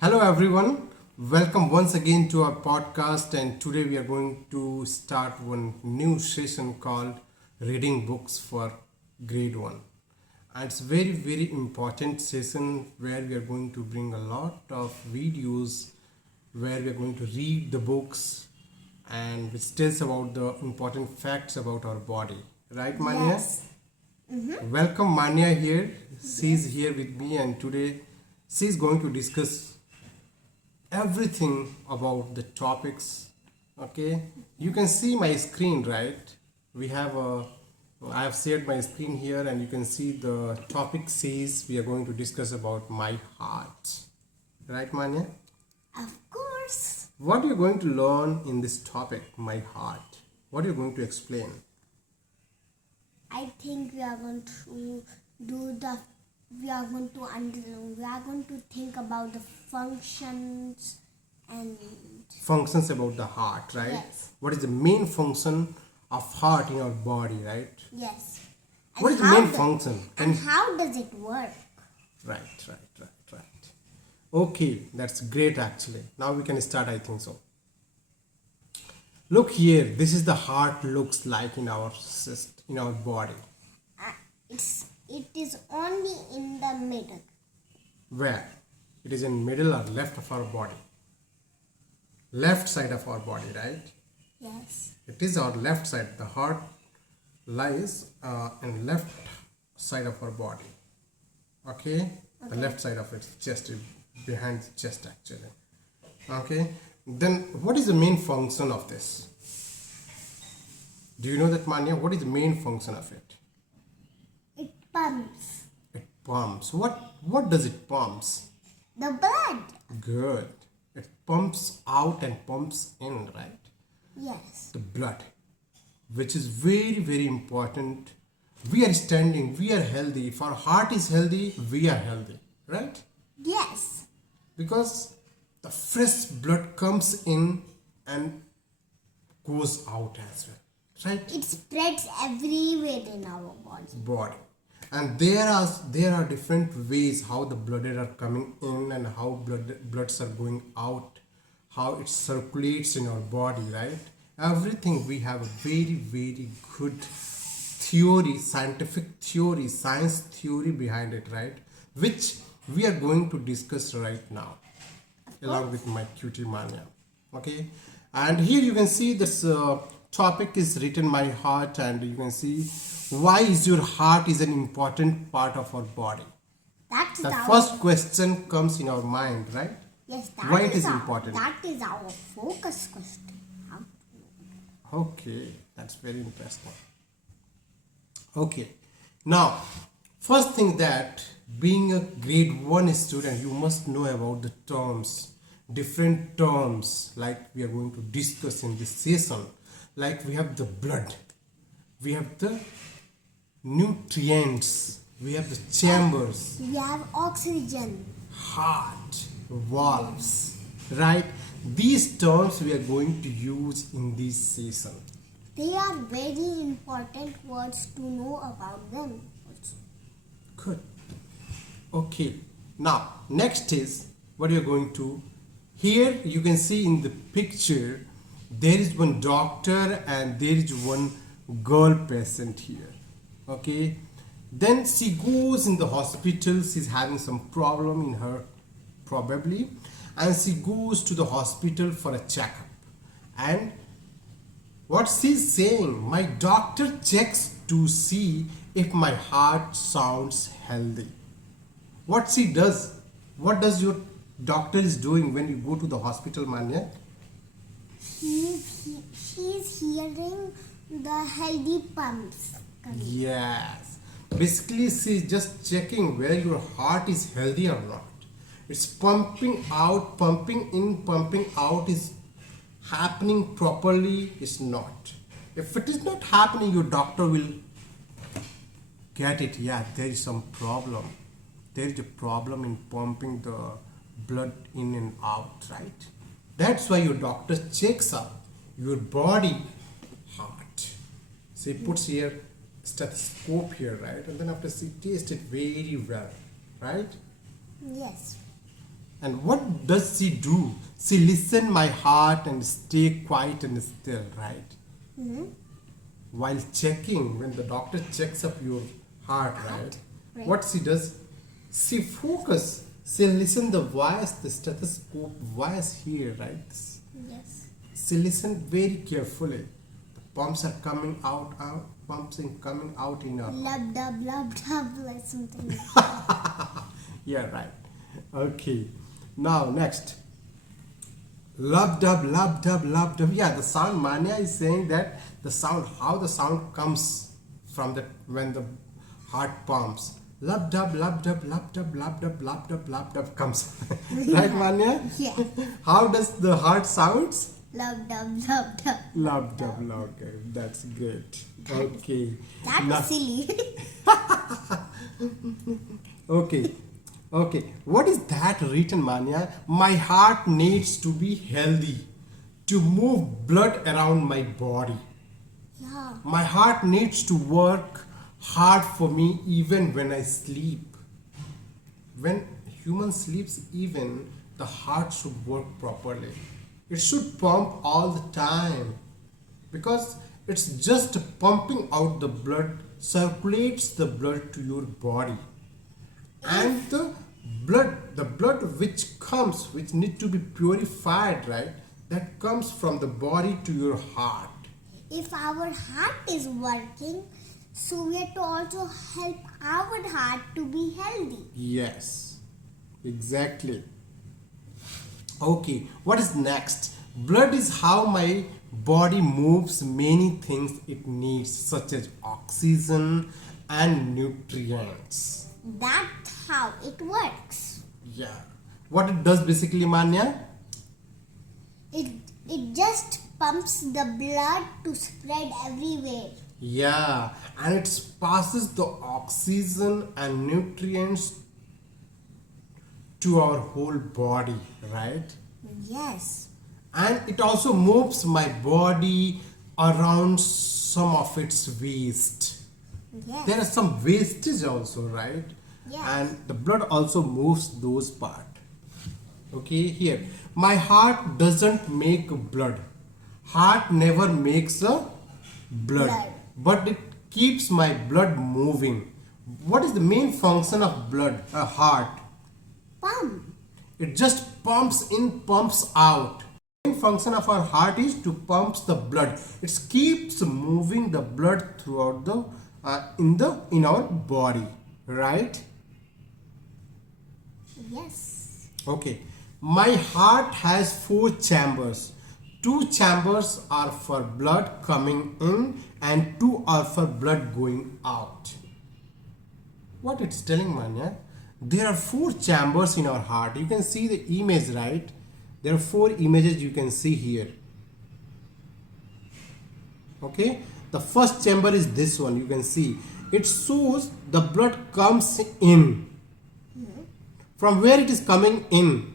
Hello everyone, welcome once again to our podcast, and today we are going to start one new session called reading books for grade 1. And it's very important session where we are going to bring a lot of videos where we are going to read the books and which tells about the important facts about our body. Right, Manya? Yes. Welcome Manya here. She's here with me, and today she's going to discuss everything about the topics. Okay, you can see my screen, right? I have shared my screen here, and you can see the topic says we are going to discuss about my heart. Right, Manya? Of course. What are you going to learn in this topic, my heart? What are you going to explain? I think we are going to do the we are going to we are going to think about the functions and Functions about the heart, right? Yes. What is the main function of heart in our body, right? yes. What is the how main do- function? And how does it work? Right. Okay, that's great actually. Now we can start, I think so. Look here, this is the heart looks like in our in our body. It is only in the middle. Where? It is in middle or left of our body. Left side of our body, right? Yes. It is our left side. The heart lies in left side of our body. Okay? The left side of its chest, behind the chest actually. Okay? Then what is the main function of this? Do you know that, Manya? What is the main function of it? It pumps It pumps. What does it pumps? the blood. Good. It pumps out and pumps in, right? Yes. The blood, which is very important. We are standing, we are healthy. If our heart is healthy, we are healthy, right? Yes. Because the fresh blood comes in and goes out as well, right? It spreads everywhere in our Body. And there are different ways how the blood are coming in and how bloods are going out, how it circulates in our body, right? Everything we have a very good theory, scientific theory, science theory behind it, right? Which we are going to discuss right now along with my cutie Manya. Okay, and here you can see this topic is written my heart, and you can see why is your heart is an important part of our body. That's The our first question comes in our mind, right? Yes, Why it is important? That is our focus question. Okay, that's very interesting. Okay, now first thing that being a grade 1 student, you must know about the terms, different terms like we are going to discuss in this session. Like we have the blood, we have the nutrients, we have the chambers, We have oxygen. heart, valves, right? These terms we are going to use in this session. They are very important words to know about them. Good. Okay. Now, next is what you're going to. Here you can see in the picture there is one doctor and there is one girl patient here. Okay. Then she goes in the hospital. She's having some problem in her, probably, and she goes to the hospital for a checkup. And what she's saying, my doctor checks to see if my heart sounds healthy. What she does, what does your doctor is doing when you go to the hospital, Manya? She's hearing the healthy pumps. Yes. Basically, she's just checking whether your heart is healthy or not. It's pumping out, pumping in, pumping out is happening properly, is not. If it is not happening, your doctor will get it. Yeah, there is some problem. There is a problem in pumping the blood in and out, right? That's why your doctor checks out your body heart. So he puts here stethoscope here, right? And then after she tastes it very well, right? Yes. And what does she do? She listen my heart and stay quiet and still, right? While checking, when the doctor checks up your heart, right? Right. What she does, she focus. She listen the voice, the stethoscope voice here, right? Yes. She listen very carefully. The pumps are coming out, pumps are coming out in your. Lub dub like something. Yeah, right. Okay. Now next. Lub dub, lub dub, lub dub. Yeah, the sound mania is saying that the sound, how the sound comes from the when the heart pumps. Lub dub, lub dub, lub dub, lub dub, lub dub, lub dub comes. Right, Mania? Yeah. How does the heart sounds? Lub dub lub dub. Lub dub, lub. Okay, that's great. Okay. That Now- was silly. Okay. Okay. What is that written, Mania? My heart needs to be healthy to move blood around my body. Yeah. My heart needs to work hard for me even when I sleep. When human sleeps, even the heart should work properly. It should pump all the time because it's just pumping out the blood, circulates the blood to your body. And the blood which comes, which need to be purified, right? That comes from the body to your heart. If our heart is working, so we have to also help our heart to be healthy. Yes, exactly. Okay, what is next? Blood is how my body moves many things it needs, such as oxygen and nutrients. That's how it works. Yeah. What it does basically, Manya? It just pumps the blood to spread everywhere. Yeah, and it passes the oxygen and nutrients to our whole body, right? Yes. And it also moves my body around some of its waste. Yes. There are some wastage also, right? Yes. And the blood also moves those part. Okay, here. My heart doesn't make blood. Heart never makes a blood. But it keeps my blood moving. What is the main function of blood? A heart. Pump. It just pumps in, pumps out. The main function of our heart is to pump the blood. It keeps moving the blood throughout the in our body, right? Yes. Okay. My heart has 4 chambers. 2 chambers are for blood coming in and 2 are for blood going out. What it's telling, Manya? There are 4 chambers in our heart. You can see the image, right? There are 4 images you can see here. Okay. The first chamber is this one. You can see. It shows the blood comes in. From where it is coming in?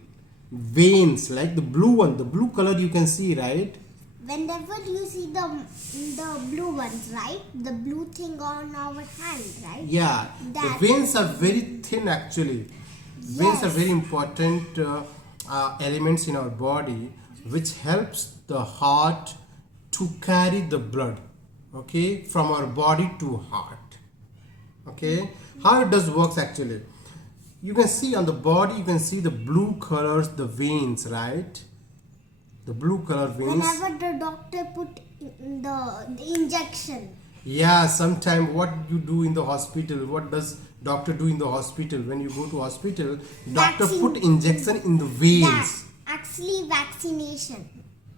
Veins, like the blue one, the blue color you can see, right? Whenever you see the blue ones, right? The blue thing on our hand, right? Yeah, That- the veins are very thin actually. Veins are Yes. very important elements in our body which helps the heart to carry the blood, okay, from our body to heart. Okay, how it does works actually. You can see on the body, you can see the blue colors, the veins, right? The blue color veins. Whenever the doctor put in the injection. Yeah, sometime what you do in the hospital, what does doctor do in the hospital? When you go to hospital, doctor Vaccine. put injection in the That veins. actually vaccination.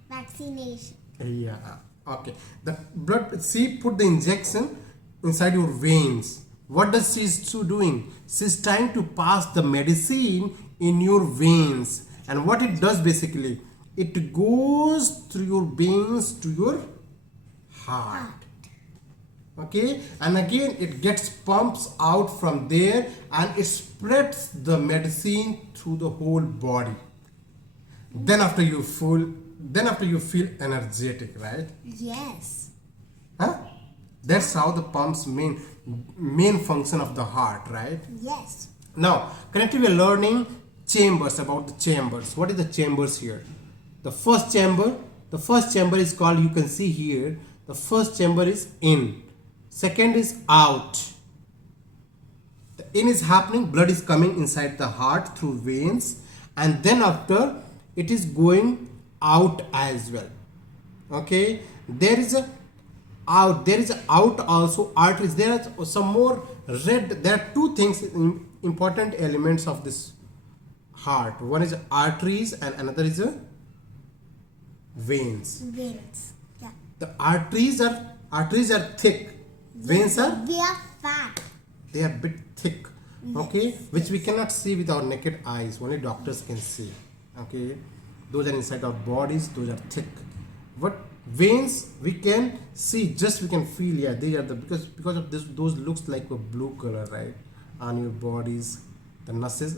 Vaccination. Yeah, okay. The blood, she put the injection inside your veins. What does she doing? She's trying to pass the medicine in your veins. And what it does basically, it goes through your veins to your heart. Okay, and again it gets pumps out from there and it spreads the medicine through the whole body. Then after you feel energetic, right? Yes. Huh? That's how the pumps main function of the heart, right? Yes. Now, currently we are learning chambers, about the chambers. What is the chambers here? The first chamber is called, you can see here, the first chamber is in, second is out. The in is happening, blood is coming inside the heart through veins, and then after it is going out as well. Okay, there is a out also, arteries. There are some more red. There are two things, important elements of this heart. One is arteries and another is veins. Veins. Yeah. The arteries are thick. Veins are, They are fat. they are bit thick. Okay, which we cannot see with our naked eyes. Only doctors can see. Okay, those are inside our bodies. Those are thick. But veins we can see, just we can feel. Yeah, they are the, because of this, those looks like a blue color, right, on your bodies. The nusses,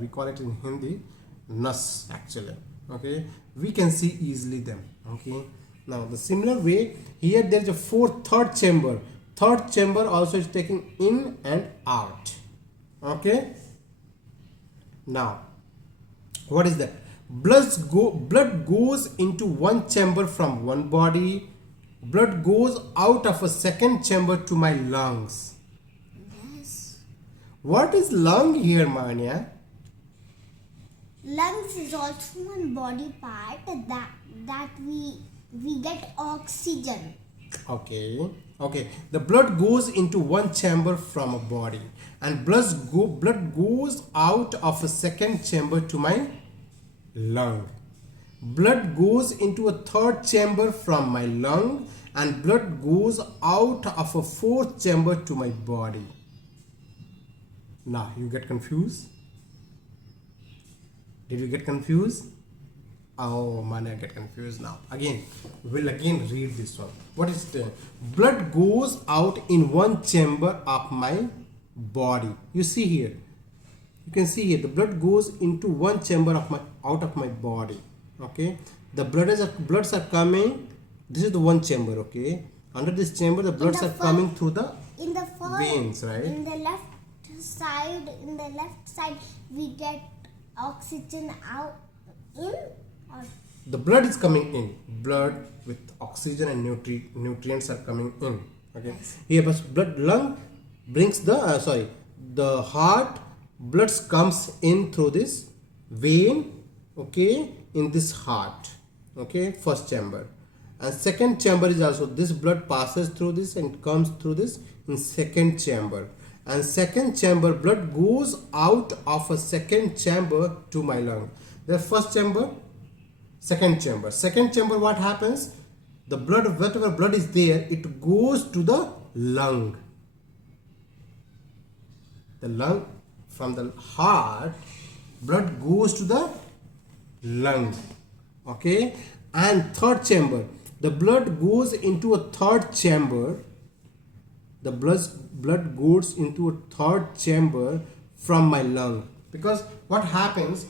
we call it in Hindi nus actually. Okay, we can see easily them. Okay, now the similar way here there is a third chamber. Third chamber also is taking in and out. Okay, now what is that? Blood goes into one chamber from one body. Blood goes out of a second chamber to my lungs. Yes. What is lung here, Manya? Lungs is also one body part that we get oxygen. Okay. The blood goes into one chamber from a body, and blood goes out of a second chamber to my lung. Blood goes into a third chamber from my lung, and blood goes out of a fourth chamber to my body. Now you get confused? Did you get confused? Oh man, I get confused now. We'll again read this one. What is the blood goes out in one chamber of my body? You see here. You can see here the blood goes into one chamber of my out of my body. Okay, the bloods are coming. This is the one chamber. Okay, under this chamber the bloods are coming through the veins, right? In the left side we get oxygen out in, or the blood is coming in. Blood with oxygen and nutrients are coming in. Okay, here but lung brings the heart. Blood comes in through this vein. Okay, in this heart. Okay, first chamber, and second chamber is also, this blood passes through this and comes through this in second chamber, and second chamber blood goes out of a second chamber to my lung. The first chamber, second chamber, what happens? The blood, whatever blood is there, it goes to the lung. The lung, from the heart, blood goes to the lung. Okay, and third chamber, the blood goes into a third chamber. The blood goes into a third chamber from my lung. Because what happens,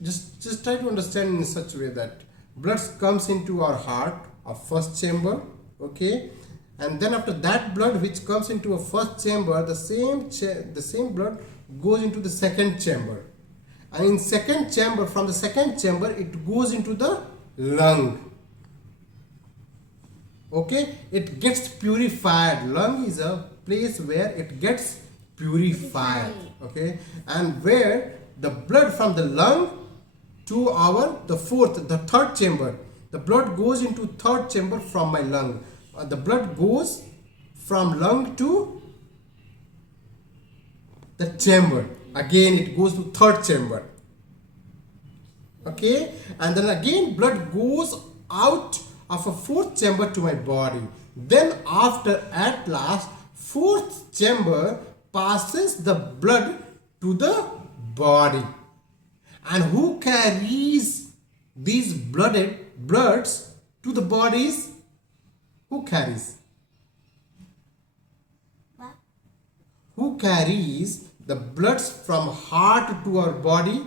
just try to understand in such a way that blood comes into our heart, our first chamber. Okay, and then after that blood which comes into a first chamber, the same blood goes into the second chamber, and in second chamber, from the second chamber it goes into the lung. Okay, it gets purified. Lung is a place where it gets purified. Okay, and where the blood from the lung to the third chamber, the blood goes into third chamber from my lung. The blood goes from lung to the chamber. Again it goes to third chamber. Okay, and then again blood goes out of a fourth chamber to my body. Then after, at last, fourth chamber passes the blood to the body. And who carries these bloods to the bodies? Who carries? what? Who carries the bloods from heart to our body?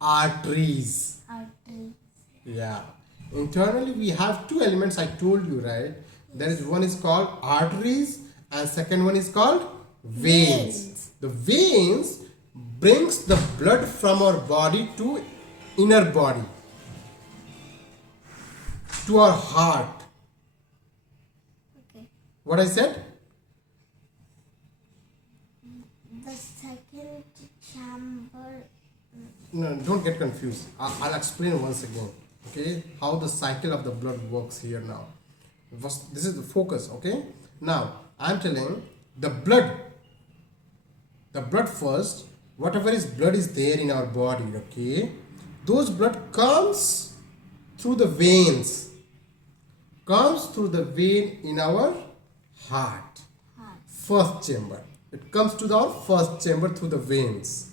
Arteries. Arteries. Yeah. Internally we have two elements, I told you, right? There is one is called arteries and second one is called Veins. The veins brings the blood from our body to inner body, to our heart. Okay. What I said? The second chamber. No, don't get confused. I'll explain once again. Okay, how the cycle of the blood works here now. This is the focus. Okay. Now I'm telling the blood first. Whatever is blood is there in our body. Okay, those blood comes through the veins. Comes through the vein in our heart. First chamber. It comes to our first chamber through the veins.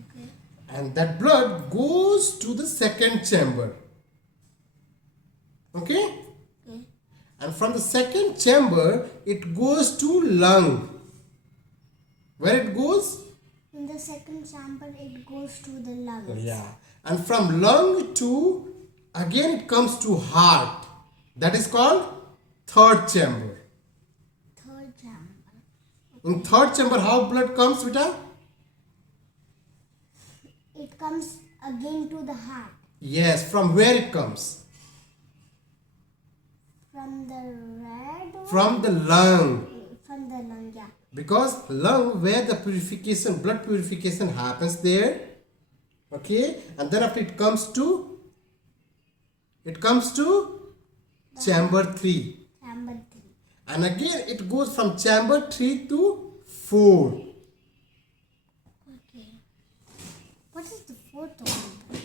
Okay. And that blood goes to the second chamber. Okay? Okay. And from the second chamber, it goes to lung. Where it goes? In the second chamber, it goes to the lungs. Yeah. And from lung to, again it comes to heart. That is called third chamber. Third chamber. In third chamber, how blood comes, Vita? It comes again to the heart. Yes, from where it comes? From the red one? From the lung. From the lung, yeah. Because lung, where the purification, blood purification happens there. Okay, and then after it comes to chamber 3. Chamber 3. And again it goes from chamber 3 to 4. Okay. What is the fourth one?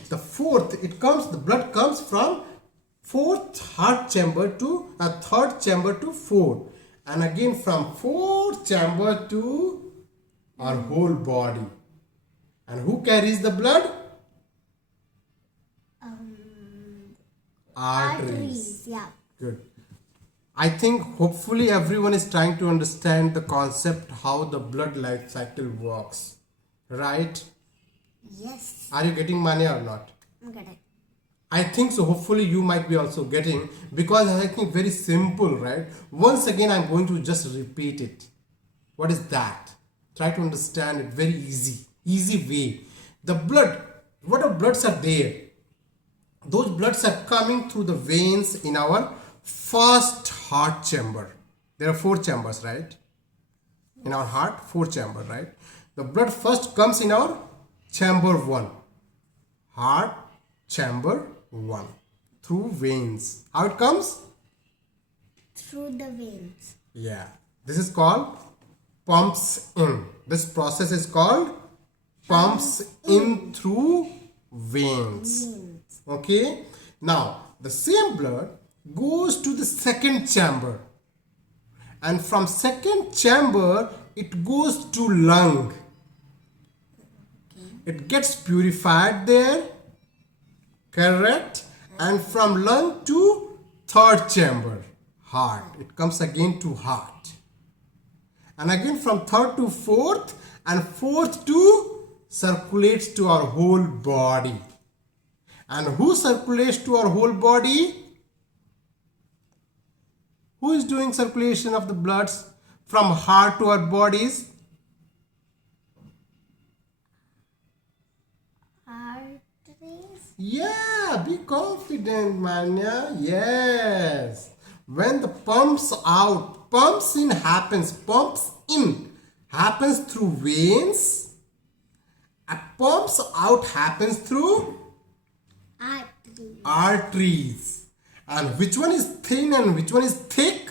The fourth, the blood comes from fourth heart chamber to third chamber to 4. And again from fourth chamber to our whole body. And who carries the blood? Arteries. Yeah. Good. I think hopefully everyone is trying to understand the concept how the blood life cycle works. Right? Yes. Are you getting money or not? I'm getting. I think so. Hopefully you might be also getting, because I think very simple, right? Once again, I'm going to just repeat it. What is that? Try to understand it. Very easy way. The blood, what are bloods are there? Those bloods are coming through the veins in our first heart chamber. There are 4 chambers, right? In our heart, 4 chambers, right? The blood first comes in our chamber 1. Heart chamber 1. Through veins. How it comes? Through the veins. Yeah. This is called pumps in. This process is called pumps in through veins. Okay. Now, the same blood goes to the second chamber. And from second chamber, it goes to lung. It gets purified there. Correct. And from lung to third chamber, heart. It comes again to heart. And again from third to fourth, and fourth to circulates to our whole body. And who circulates to our whole body? Who is doing circulation of the bloods from heart to our bodies? Arteries. Yeah, be confident, Manya. Yes. When the pumps in happens through veins, and pumps out happens through Arteries. arteries. And which one is thin and which one is thick?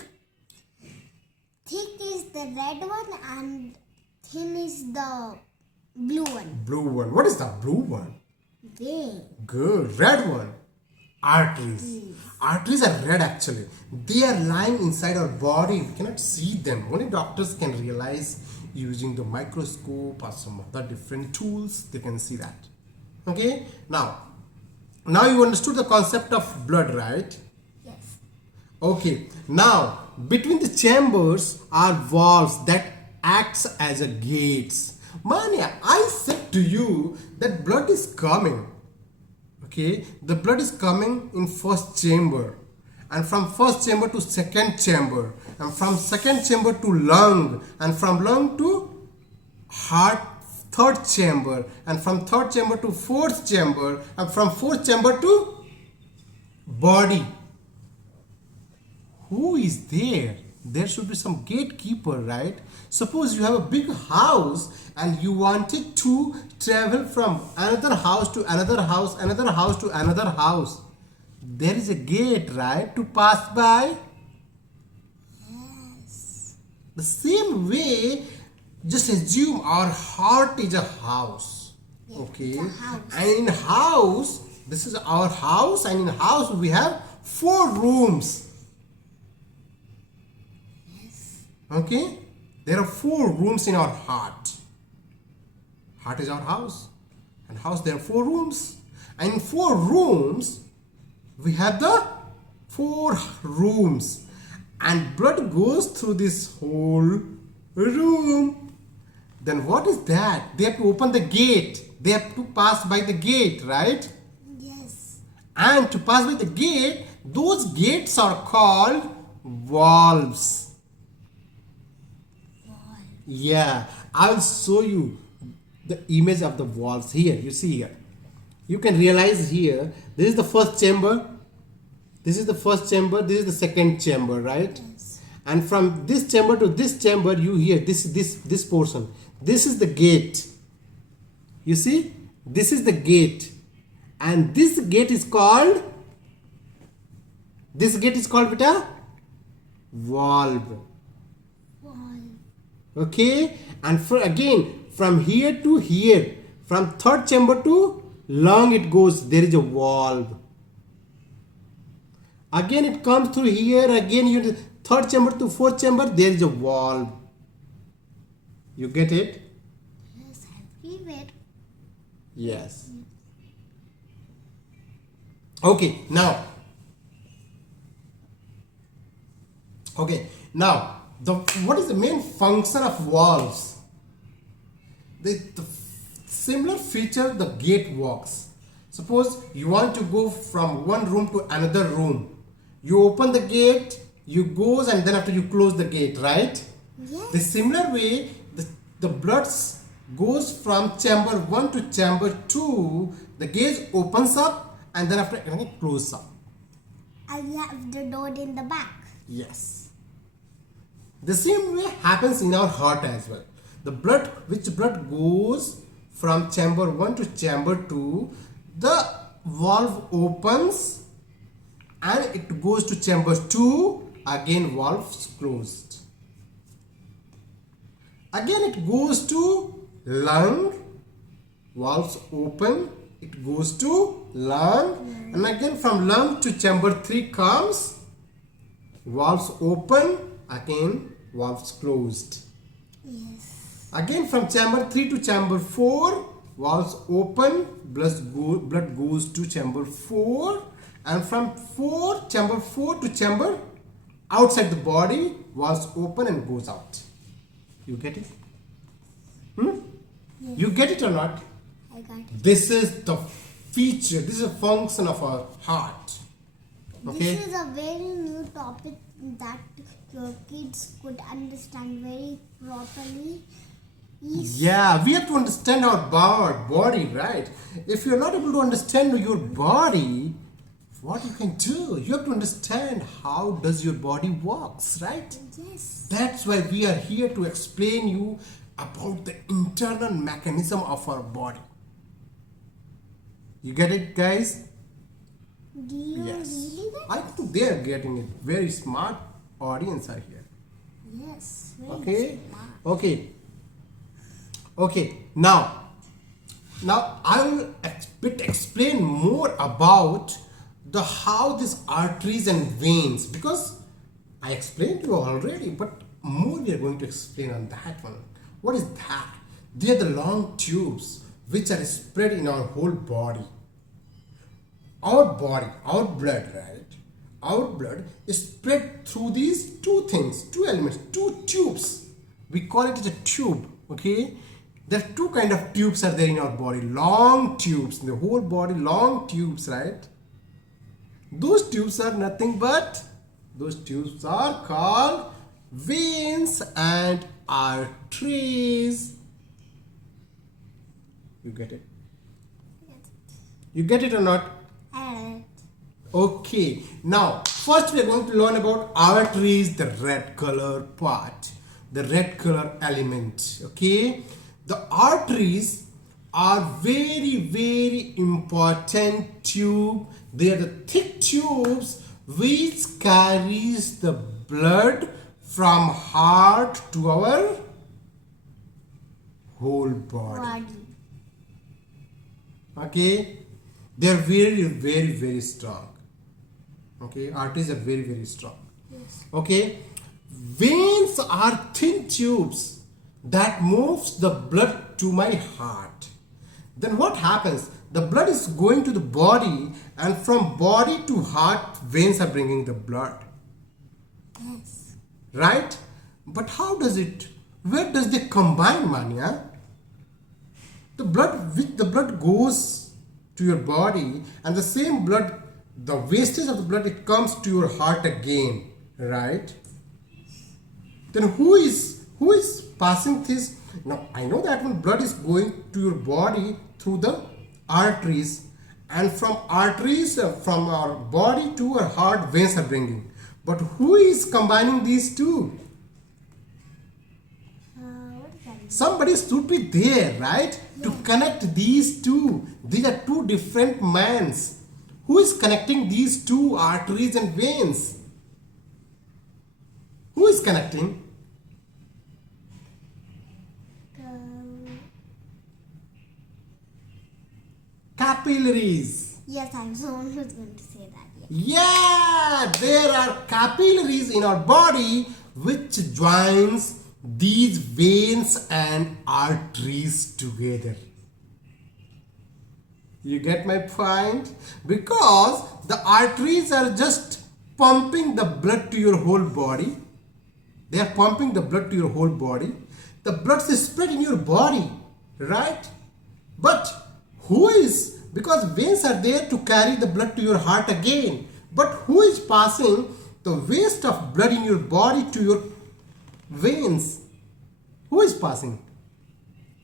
Thick is the red one and thin is the blue one. Blue one. What is the blue one? Vein. Good. Red one. Arteries. Arteries are red actually. They are lying inside our body. We cannot see them. Only doctors can realize using the microscope or some other different tools. They can see that. Okay. Now you understood the concept of blood, right? Yes. Okay. Now between the chambers are valves that acts as a gates. Mania, I said to you that blood is coming. Okay, the blood is coming in first chamber, and from first chamber to second chamber, and from second chamber to lung, and from lung to heart, third chamber, and from third chamber to fourth chamber, and from fourth chamber to body. Who is there? There should be some gatekeeper, right? Suppose you have a big house and you wanted to travel from another house to another house, another house to another house. There is a gate, right, to pass by. Yes. The same way, just assume our heart is a house. Yeah, Okay. it's a house. And in house, this is our house, and in house we have 4 rooms. Yes. Okay? There are 4 rooms in our heart. Heart is our house. And house there are 4 rooms. And in 4 rooms, we have the 4 rooms. And blood goes through this whole room. Then what is that? They have to open the gate. They have to pass by the gate, right? Yes. And to pass by the gate, those gates are called valves. Yeah, I'll show you the image of the valves here. You see here. You can realize here, this is the first chamber. This is the first chamber. This is the second chamber, right? Yes. And from this chamber to this chamber, you hear this portion. This is the gate. You see? This is the gate. And this gate is called, beta, valve. Okay, and again from here to here, from third chamber to lung it goes, there is a valve. Again it comes through here, again you third chamber to fourth chamber, there is a valve. You get it? Yes, everywhere. Yes. Okay, now what is the main function of valves? The similar feature the gate works. Suppose you want to go from one room to another room. You open the gate, you goes, and then after you close the gate, right? Yes. The similar way, the blood goes from chamber 1 to chamber 2. The gate opens up, and then after it closes up. I have the door in the back. Yes. The same way happens in our heart as well. The blood goes from chamber 1 to chamber 2, the valve opens and it goes to chamber 2, again valves closed. Again it goes to lung, valves open, it goes to lung, and again from lung to chamber 3 comes, valves open, again valves closed. Yes. Again from chamber 3 to chamber 4, valves open, blood goes to chamber 4, and from chamber 4 to chamber outside the body, valves open and goes out. You get it? Yes. You get it or not? I got it. This is the feature, this is a function of our heart. Okay? This is a very new topic that your kids could understand very properly. Yeah, we have to understand our body, right? If you're not able to understand your body, what you can do? You have to understand how does your body works, right? Yes. That's why we are here to explain you about the internal mechanism of our body. You get it, guys? Do you Yes. really get I think they are getting it. Very smart audience are here. Yes. Very Okay? smart. Okay. Now I will explain more about how these arteries and veins, because I explained to you already, but more we are going to explain on that one. What is that? They are the long tubes which are spread in our whole body. Our blood, right? Our blood is spread through these 2 things, 2 elements, 2 tubes. We call it a tube, okay? There are 2 kind of tubes are there in our body. Long tubes, in the whole body, long tubes, right? Those tubes are nothing but, those tubes are called veins and arteries. You get it? You get it or not? And Okay, now first we are going to learn about arteries, the red color part, the red color element. Okay, the arteries are very important tube. They are the thick tubes which carries the blood from heart to our whole body. body. Okay, they are very strong. Okay, arteries are very strong. Yes. Okay, veins are thin tubes that moves the blood to my heart. Then what happens? The blood is going to the body, and from body to heart, veins are bringing the blood. Yes. Right? But how does it? Where does they combine, Manya? The blood goes to your body, and the same blood, the wastage of the blood, it comes to your heart again, right? Then who is passing this? Now I know that when blood is going to your body through the arteries, and from arteries, from our body to our heart, veins are bringing. But who is combining these two? What is that? Somebody should be there, right? To connect these two. These are two different mans. Who is connecting these two arteries and veins? Who is connecting? Capillaries. Yes, I was going to say that. Yes. Yeah, there are capillaries in our body which joins these veins and arteries together. You get my point? Because the arteries are just pumping the blood to your whole body. They are pumping the blood to your whole body. The blood is spread in your body, right? But who is, because veins are there to carry the blood to your heart again. But who is passing the waste of blood in your body to your veins? Who is passing?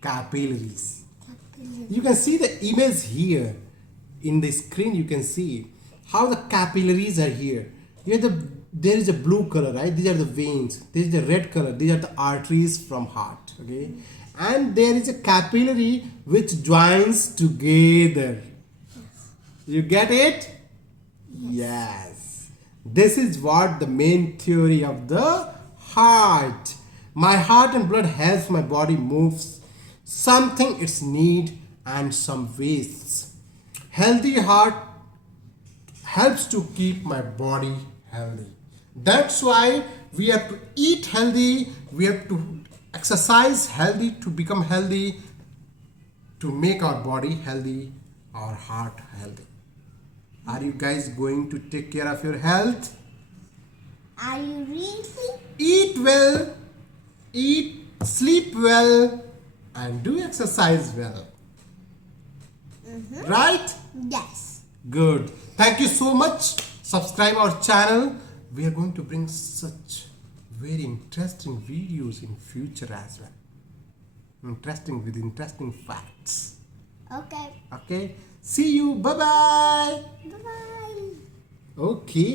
Capillaries. You can see the image here in the screen. You can see how the capillaries are here. There is a blue color, right? These are the veins. This is the red color. These are the arteries from heart. Okay, and there is a capillary which joins together. You get it? Yes. This is what the main theory of the heart. My heart and blood helps my body moves something its need and some wastes. Healthy heart helps to keep my body healthy. That's why we have to eat healthy, we have to exercise healthy to become healthy, to make our body healthy, our heart healthy. Are you guys going to take care of your health? Are you really? Eat well, sleep well, and do exercise well. Right? Yes. Good. Thank you so much. Subscribe our channel. We are going to bring such very interesting videos in future as well. Interesting with interesting facts. Okay. Okay. See you. Bye bye. Bye-bye. Okay.